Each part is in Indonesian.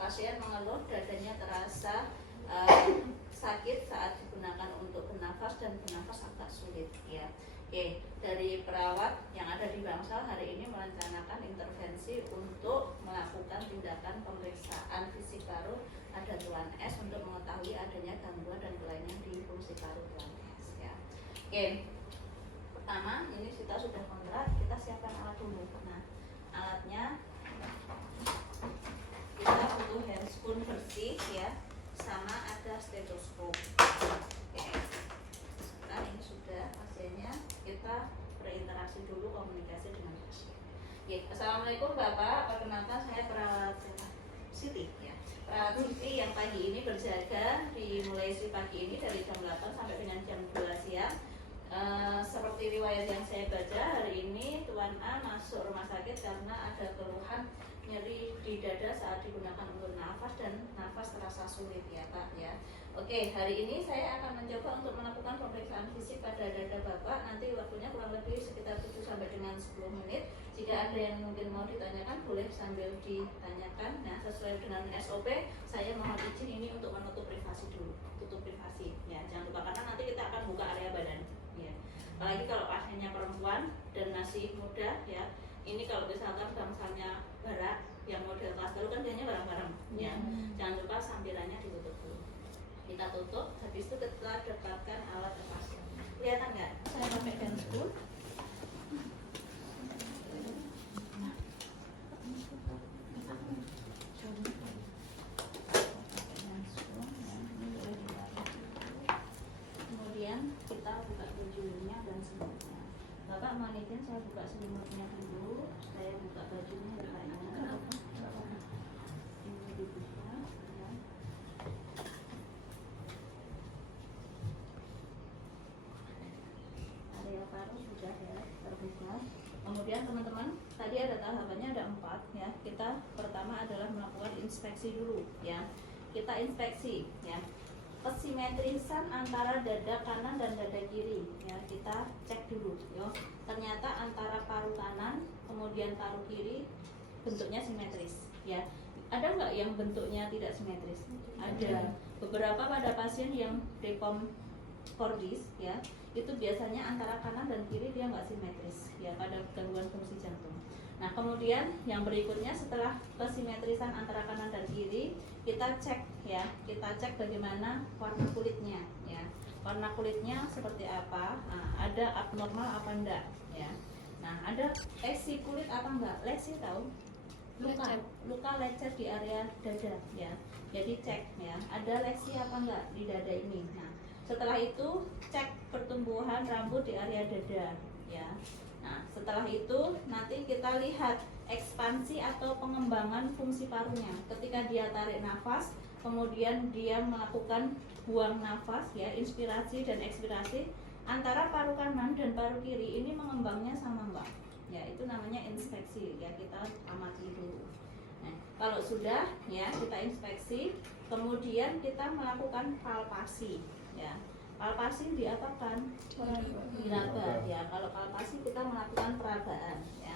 pasien mengeluh dadanya terasa sakit saat digunakan untuk bernafas dan bernafas agak sulit ya. Oke, dari perawat yang ada di Bangsal hari ini merencanakan intervensi untuk melakukan tindakan pemeriksaan fisik paru ada tuan S untuk mengetahui adanya gangguan dan kelainan di fungsi paru tuan S ya. Oke, pertama ini kita sudah kontrak, kita siapkan alat dulu. Nah, alatnya kita butuh handscoon bersih ya, sama ada stetoskop. Oke, sekarang ini sudah pasiennya, kita berinteraksi dulu, komunikasi dengan pasien. Oke, assalamualaikum Bapak, perkenalkan saya perawat Siti ya. Perawat Siti yang pagi ini berjaga dimulai pagi ini dari jam 8 sampai dengan jam 2 siang. Seperti riwayat yang saya baca hari ini Tuan A masuk rumah sakit karena ada keluhan nyeri di dada saat digunakan untuk nafas dan nafas terasa sulit ya Pak ya. Oke, hari ini saya akan mencoba untuk melakukan pemeriksaan fisik pada dada Bapak. Nanti waktunya kurang lebih sekitar 7 sampai dengan 10 menit. Jika ada yang mungkin mau ditanyakan boleh sambil ditanyakan. Nah, sesuai dengan SOP saya mohon izin ini untuk menutup privasi dulu. Tutup privasi ya. Jangan lupa karena nanti kita akan buka area badan ya. Apalagi kalau pasiennya perempuan dan masih muda ya. Ini kalau misalkan bangsalnya barak yang model kelas dulu kan biasanya bareng-bareng ya. Jangan lupa sambilannya ditutup dulu. Kita tutup, habis itu kita dekatkan alat ke pasien. Kelihatan nggak? Saya pakai handscoon. Kemudian kita buka bajunya dan selimutnya. Bapak mohon izin saya buka selimutnya dulu. Saya buka bajunya depannya. Ini dibuka. Ya. Area paru sudah ya terbuka. Kemudian teman-teman tadi ada tahapannya ada 4 ya. Kita pertama adalah melakukan inspeksi dulu ya. Kita inspeksi ya. Kesimetrisan antara dada kanan dan dada kiri ya, kita cek dulu yo. Ternyata antara paru kanan kemudian paru kiri bentuknya simetris ya. Ada nggak yang bentuknya tidak simetris? Ada. Beberapa pada pasien yang depom cordis ya, itu biasanya antara kanan dan kiri dia nggak simetris ya, pada gangguan fungsi jantung. Nah kemudian yang berikutnya setelah kesimetrisan antara kanan dan kiri, kita cek ya, kita cek bagaimana warna kulitnya ya. Warna kulitnya seperti apa? Nah, ada abnormal apa enggak ya. Nah ada lesi kulit apa enggak? Lesi tahu? Luka lecet di area dada ya. Jadi cek ya, ada lesi apa enggak di dada ini. Nah setelah itu cek pertumbuhan rambut di area dada ya. Nah setelah itu nanti kita lihat ekspansi atau pengembangan fungsi parunya. Ketika dia tarik nafas, kemudian dia melakukan buang nafas ya, inspirasi dan ekspirasi, antara paru kanan dan paru kiri ini mengembangnya sama enggak? Ya itu namanya inspeksi ya, kita amati dulu. Nah, kalau sudah ya kita inspeksi, kemudian kita melakukan palpasi ya. Palpasi diapakan? Diraba ya. Kalau palpasi kita melakukan perabaan ya.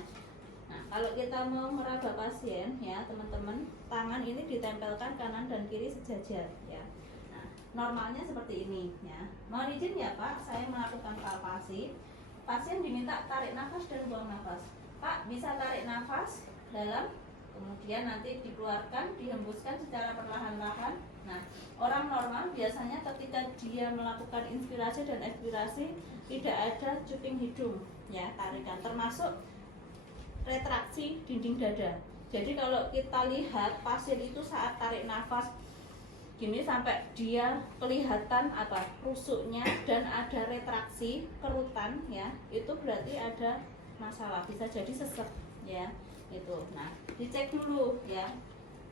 Nah, kalau kita mau meraba pasien ya teman-teman, tangan ini ditempelkan kanan dan kiri sejajar ya. Nah, normalnya seperti ini ya. Mohon izin ya Pak, saya melakukan palpasi. Pasien diminta tarik nafas dan buang nafas. Pak, bisa tarik nafas dalam, kemudian nanti dikeluarkan, dihembuskan secara perlahan-lahan. Nah, orang normal biasanya ketika dia melakukan inspirasi dan ekspirasi tidak ada cuping hidung ya, tarikan, termasuk retraksi dinding dada. Jadi kalau kita lihat pasien itu saat tarik nafas gini sampai dia kelihatan apa rusuknya dan ada retraksi kerutan ya, itu berarti ada masalah, bisa jadi sesek ya itu. Nah dicek dulu ya,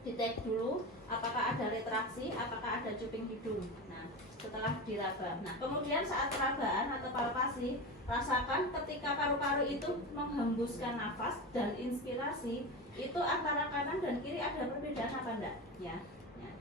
dicek dulu apakah ada retraksi, apakah ada cuping hidung. Nah setelah diraba, nah kemudian saat perabaan atau palpasi, rasakan ketika paru-paru itu menghembuskan nafas dan inspirasi, itu antara kanan dan kiri ada perbedaan apa enggak ya.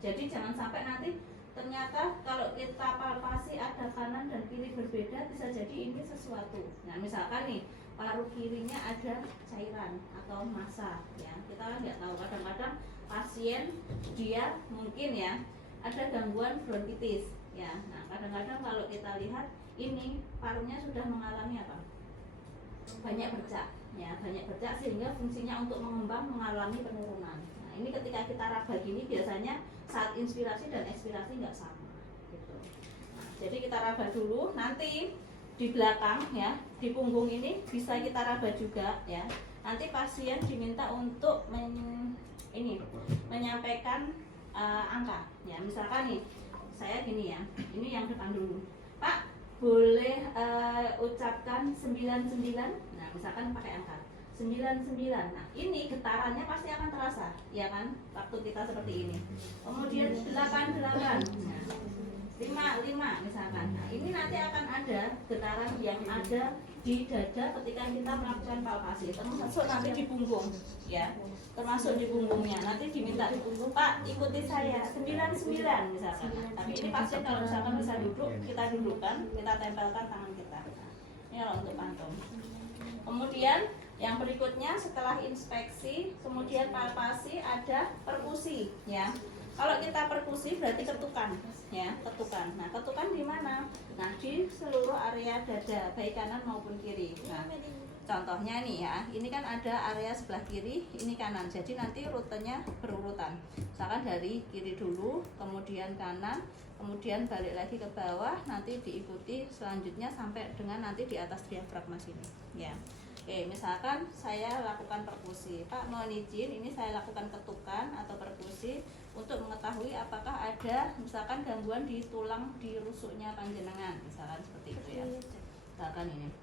Jadi jangan sampai nanti ternyata kalau kita palpasi ada kanan dan kiri berbeda, bisa jadi ini sesuatu. Nah misalkan nih paru kirinya ada cairan atau massa ya, kita kan nggak tahu. Kadang-kadang pasien pasien dia mungkin ya ada gangguan bronkitis ya. Nah kadang-kadang kalau kita lihat ini parunya sudah mengalami apa, banyak bercak ya, banyak bercak sehingga fungsinya untuk mengembang mengalami penurunan. Nah ini ketika kita raba gini biasanya saat inspirasi dan ekspirasi nggak sama gitu. Nah, jadi kita raba dulu, nanti di belakang ya, di punggung ini bisa kita raba juga ya. Nanti pasien diminta untuk menyampaikan angka ya. Misalkan nih saya gini ya, ini yang depan dulu, Pak boleh ucapkan 99. Nah misalkan pakai angka 99. Nah ini getarannya pasti akan terasa ya kan waktu kita seperti ini. Kemudian 88. Nah, 55 misalkan. Nah ini nanti akan ada getaran yang ada di dada ketika kita melakukan palpasi, termasuk nanti di punggung ya, termasuk di punggungnya. Nanti diminta Pak ikuti saya 99 misalkan. Nah, tapi ini pasien kalau misalkan bisa duduk, kita dudukkan, kita tempelkan tangan kita. Nah, ini kalau untuk pantung. Kemudian yang berikutnya setelah inspeksi, kemudian palpasi, ada perkusi ya. Kalau kita perkusi berarti ketukan ya, ketukan. Nah, ketukan di mana? Nah, di seluruh area dada, baik kanan maupun kiri. Nah, contohnya nih ya, ini kan ada area sebelah kiri, ini kanan. Jadi nanti rutenya berurutan. Misalkan dari kiri dulu, kemudian kanan, kemudian balik lagi ke bawah, nanti diikuti selanjutnya sampai dengan nanti di atas diafragma sini ya. Oke, misalkan saya lakukan perkusi, Pak mohon izin ini saya lakukan ketukan atau perkusi untuk mengetahui apakah ada misalkan gangguan di tulang di rusuknya panjenengan, misalkan seperti itu ya. Misalkan ini.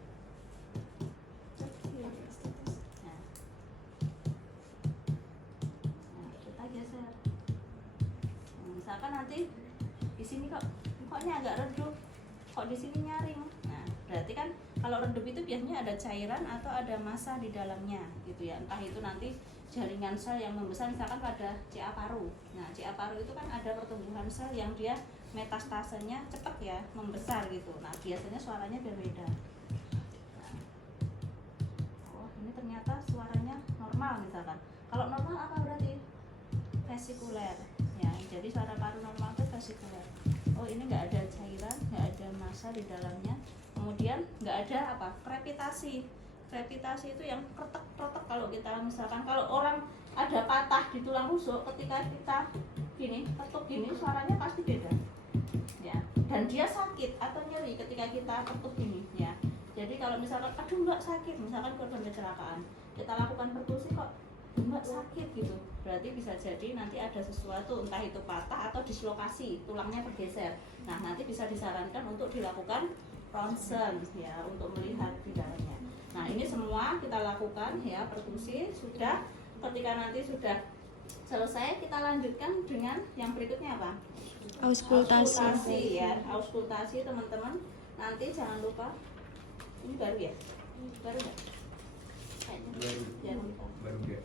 Nah, kita geser. Misalkan nanti di sini koknya agak redup, kok di sini nyaring. Nah, berarti kan kalau redup itu biasanya ada cairan atau ada massa di dalamnya gitu ya. Entah itu nanti jaringan sel yang membesar misalkan pada CA paru. Nah, CA paru itu kan ada pertumbuhan sel yang dia metastasenya cepat ya, membesar gitu. Nah, biasanya suaranya berbeda. Nah, oh, ini ternyata suaranya normal misalkan. Kalau normal apa berarti? Vesikuler. Ya, jadi suara paru normal itu vesikuler. Oh, ini nggak ada cairan, nggak ada massa di dalamnya. Kemudian nggak ada apa? Krepitasi. Krepitasi itu yang kretek-kretek. Kalau kita misalkan kalau orang ada patah di tulang rusuk, ketika kita gini ketuk gini suaranya pasti beda ya, dan dia sakit atau nyeri ketika kita ketuk gini ya. Jadi kalau misalkan aduh nggak sakit, misalkan korban kecelakaan, kita lakukan perkusi kok nggak sakit gitu, berarti bisa jadi nanti ada sesuatu, entah itu patah atau dislokasi, tulangnya bergeser. Nah nanti bisa disarankan untuk dilakukan ronsen ya, untuk melihat di dalamnya. Nah ini semua kita lakukan ya, perkusi sudah. Ketika nanti sudah selesai, kita lanjutkan dengan yang berikutnya apa? Auskultasi ya, auskultasi teman-teman. Nanti jangan lupa, ini baru ya? Baru nggak? Jangan lupa. Baru ya.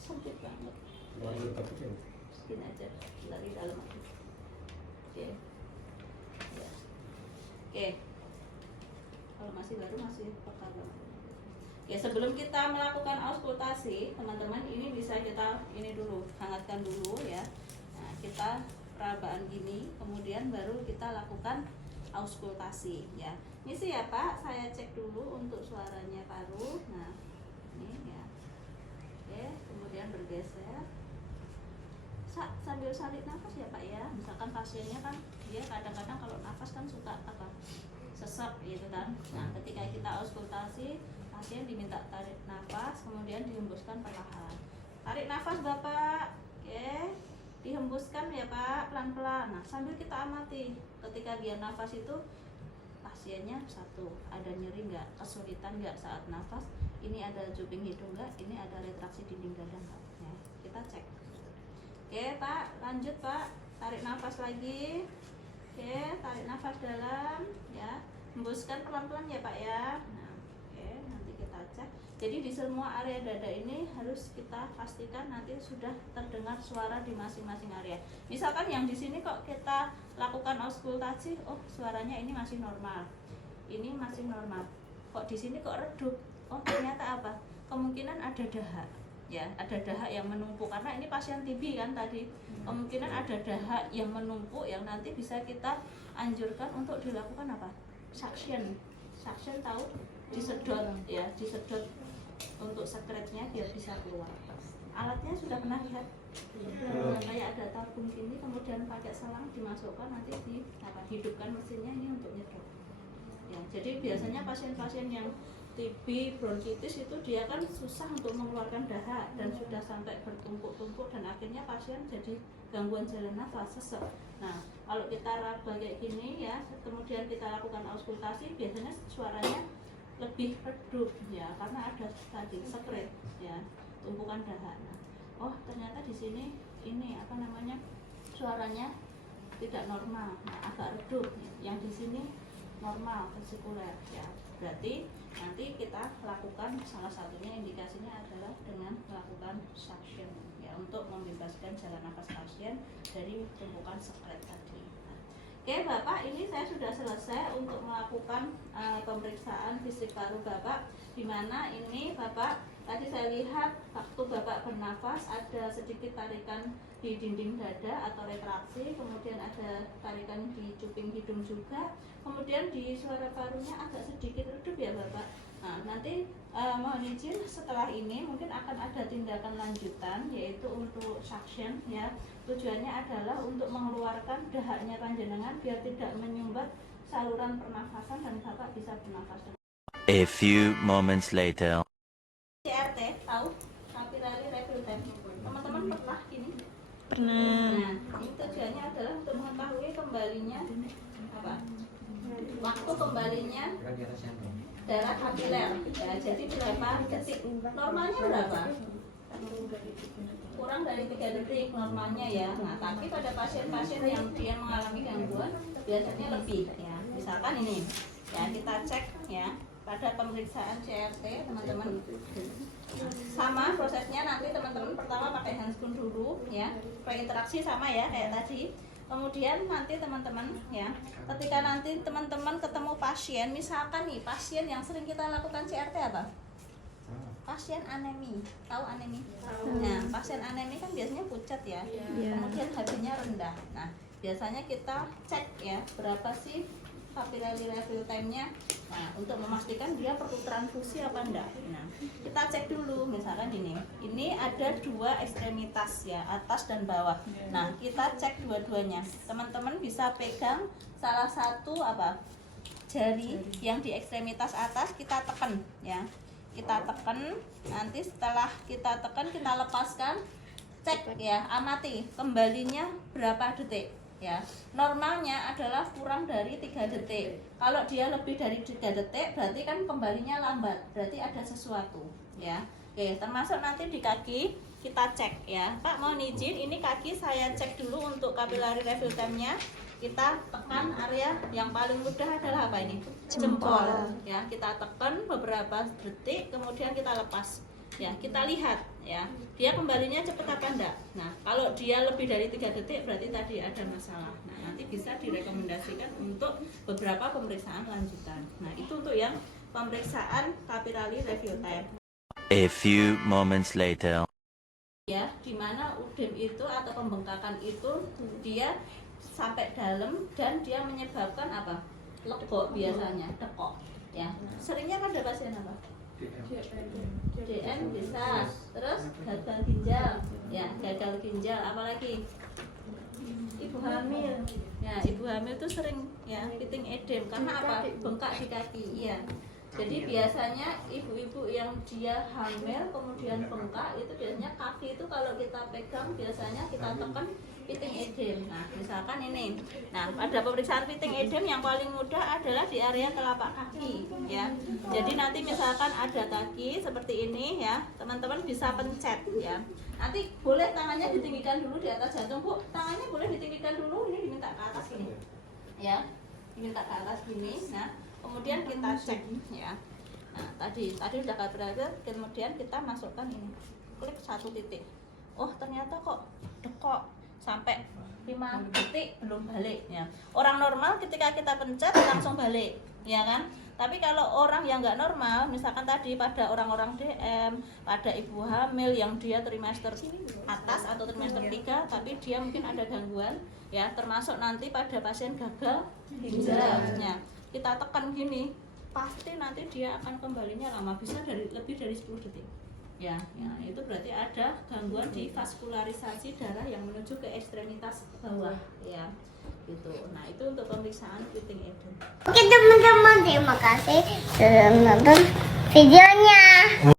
Sempit banget. Baru tapi kan. Skin aja dari dalam aja. Oke. Ya. Oke. Kalau masih baru masih peka banget. Ya sebelum kita melakukan auskultasi, teman-teman ini bisa kita ini dulu hangatkan dulu ya. Nah, kita perabaan gini, kemudian baru kita lakukan auskultasi ya. Ini sih ya Pak, saya cek dulu untuk suaranya paru. Nah, ini ya. Oke, kemudian bergeser. Sambil sarik nafas ya Pak ya. Misalkan pasiennya kan dia kadang-kadang kalau nafas kan suka apa? Sesak gitu kan. Nah, ketika kita auskultasi, pasien diminta tarik nafas, kemudian dihembuskan perlahan. Tarik nafas Bapak, oke, dihembuskan ya Pak, pelan-pelan. Nah sambil kita amati, ketika dia nafas itu pasiennya satu, ada nyeri nggak, kesulitan nggak saat nafas, ini ada cuping hidung nggak, ini ada retraksi dinding dada nggak, ya, kita cek. Oke Pak, lanjut Pak, tarik nafas lagi, oke, tarik nafas dalam, ya, hembuskan pelan-pelan ya Pak ya. Jadi di semua area dada ini harus kita pastikan nanti sudah terdengar suara di masing-masing area. Misalkan yang di sini kok kita lakukan auskultasi, oh suaranya ini masih normal, ini masih normal. Kok di sini kok redup? Oh ternyata apa? Kemungkinan ada dahak. ya, ada dahak yang menumpuk karena ini pasien TB kan tadi, kemungkinan ada dahak yang menumpuk yang nanti bisa kita anjurkan untuk dilakukan apa? Suction tahu, disedot ya, disedot untuk sekretnya biar bisa keluar. Alatnya sudah pernah lihat? Kayak ada tabung ini, kemudian pakai selang dimasukkan, nanti hidupkan mesinnya ini untuk nyedot. Ya, jadi biasanya pasien-pasien yang TB, bronkitis itu dia kan susah untuk mengeluarkan dahak dan sudah sampai bertumpuk-tumpuk dan akhirnya pasien jadi gangguan jalan nafas, sesek. Nah, kalau kita raba kayak gini ya, kemudian kita lakukan auskultasi, biasanya suaranya lebih redup ya, karena ada tadi sekret ya, tumpukan dahak. Nah, oh ternyata di sini ini apa namanya, suaranya tidak normal, nah, agak redup. Yang di sini normal, vesikuler ya. Berarti nanti kita lakukan, salah satunya indikasinya adalah dengan melakukan suction ya, untuk membebaskan jalan nafas pasien dari tumpukan sekret tadi. Oke Bapak, ini saya sudah selesai untuk melakukan pemeriksaan fisik paru Bapak, di mana ini Bapak tadi saya lihat waktu Bapak bernafas ada sedikit tarikan di dinding dada atau retraksi, kemudian ada tarikan di cuping hidung juga, kemudian di suara parunya agak sedikit redup ya Bapak. Nah, nanti mohon izin setelah ini mungkin akan ada tindakan lanjutan, yaitu untuk suction ya. Tujuannya adalah untuk mengeluarkan dahaknya panjenengan biar tidak menyumbat saluran pernafasan dan Bapak bisa bernafas. A few moments later. CRT tahu? Capillary Review Time. Teman-teman pernah ini? Pernah. Nah, ini tujuannya adalah untuk mengetahui kembalinya apa? Waktu kembalinya darah kapiler. Ya, jadi berapa detik? Normalnya berapa? Kurang dari 3 detik normalnya ya. Nah, tapi pada pasien-pasien yang dia mengalami gangguan biasanya lebih ya. Misalkan ini ya, kita cek ya pada pemeriksaan CRT teman-teman. Sama prosesnya, nanti teman-teman pertama pakai handscoon dulu ya, berinteraksi sama ya kayak tadi. Kemudian nanti teman-teman ya, ketika nanti teman-teman ketemu pasien, misalkan nih pasien yang sering kita lakukan CRT apa? Pasien anemi, tahu anemi? Nah, pasien anemi kan biasanya pucat ya, kemudian HB-nya rendah. Nah, biasanya kita cek ya berapa sih capillary refill time-nya. Nah, untuk memastikan dia perlu transfusi apa enggak. Nah, kita cek dulu, misalkan ini ada 2 ekstremitas ya, atas dan bawah. Nah, kita cek dua-duanya. Teman-teman bisa pegang salah satu apa? Jari yang di ekstremitas atas, kita tekan ya. Kita tekan, nanti setelah kita tekan kita lepaskan, cek ya, amati kembalinya berapa detik ya. Normalnya adalah kurang dari 3 detik. Kalau dia lebih dari 3 detik berarti kan kembalinya lambat, berarti ada sesuatu ya. Oke, termasuk nanti di kaki kita cek ya. Pak mohon izin, ini kaki saya cek dulu untuk capillary refill time-nya. Kita tekan area yang paling mudah adalah apa ini? Jempol ya. Kita tekan beberapa detik, kemudian kita lepas ya, kita lihat ya, dia kembalinya cepat apa enggak. Nah, kalau dia lebih dari 3 detik berarti tadi ada masalah. Nah, nanti bisa direkomendasikan untuk beberapa pemeriksaan lanjutan. Nah, itu untuk yang pemeriksaan capillary refill time. A few moments later. Ya, di mana udem itu atau pembengkakan itu dia sampai dalam dan dia menyebabkan apa? Legok biasanya, dekok ya. Seringnya pada pasien apa? DM bisa, terus gagal ginjal ya, gagal ginjal, apalagi ibu hamil ya, ibu hamil itu sering ya pitting edem karena apa? Bengkak di kaki ya. Jadi biasanya ibu-ibu yang dia hamil kemudian bengkak itu biasanya kaki itu kalau kita pegang biasanya kita tekan pitting edem. Nah, misalkan ini. Nah, pada pemeriksaan pitting edem yang paling mudah adalah di area telapak kaki ya. Jadi nanti misalkan ada kaki seperti ini ya, teman-teman bisa pencet ya. Nanti boleh tangannya ditinggikan dulu di atas jantung, Bu. Tangannya boleh ditinggikan dulu, ini diminta ke atas gini. Ya. Diminta ke atas gini. Nah, kemudian kita cek ya. Nah, tadi udah capillary, kemudian kita masukkan ini. Klik 1 titik. Oh, ternyata kok dekok sampai 5 detik belum balik ya. Orang normal ketika kita pencet langsung balik, ya kan? Tapi kalau orang yang nggak normal, misalkan tadi pada orang-orang DM, pada ibu hamil yang dia trimester atas atau trimester 3, tapi dia mungkin ada gangguan, ya, termasuk nanti pada pasien gagal ginjalnya, kita tekan gini, pasti nanti dia akan kembalinya lama, bisa lebih dari 10 detik. Ya, itu berarti ada gangguan di vaskularisasi darah yang menuju ke ekstremitas bawah, ya. Gitu. Nah, itu untuk pemeriksaan Whiting Eden. Oke teman-teman, terima kasih sudah menonton videonya.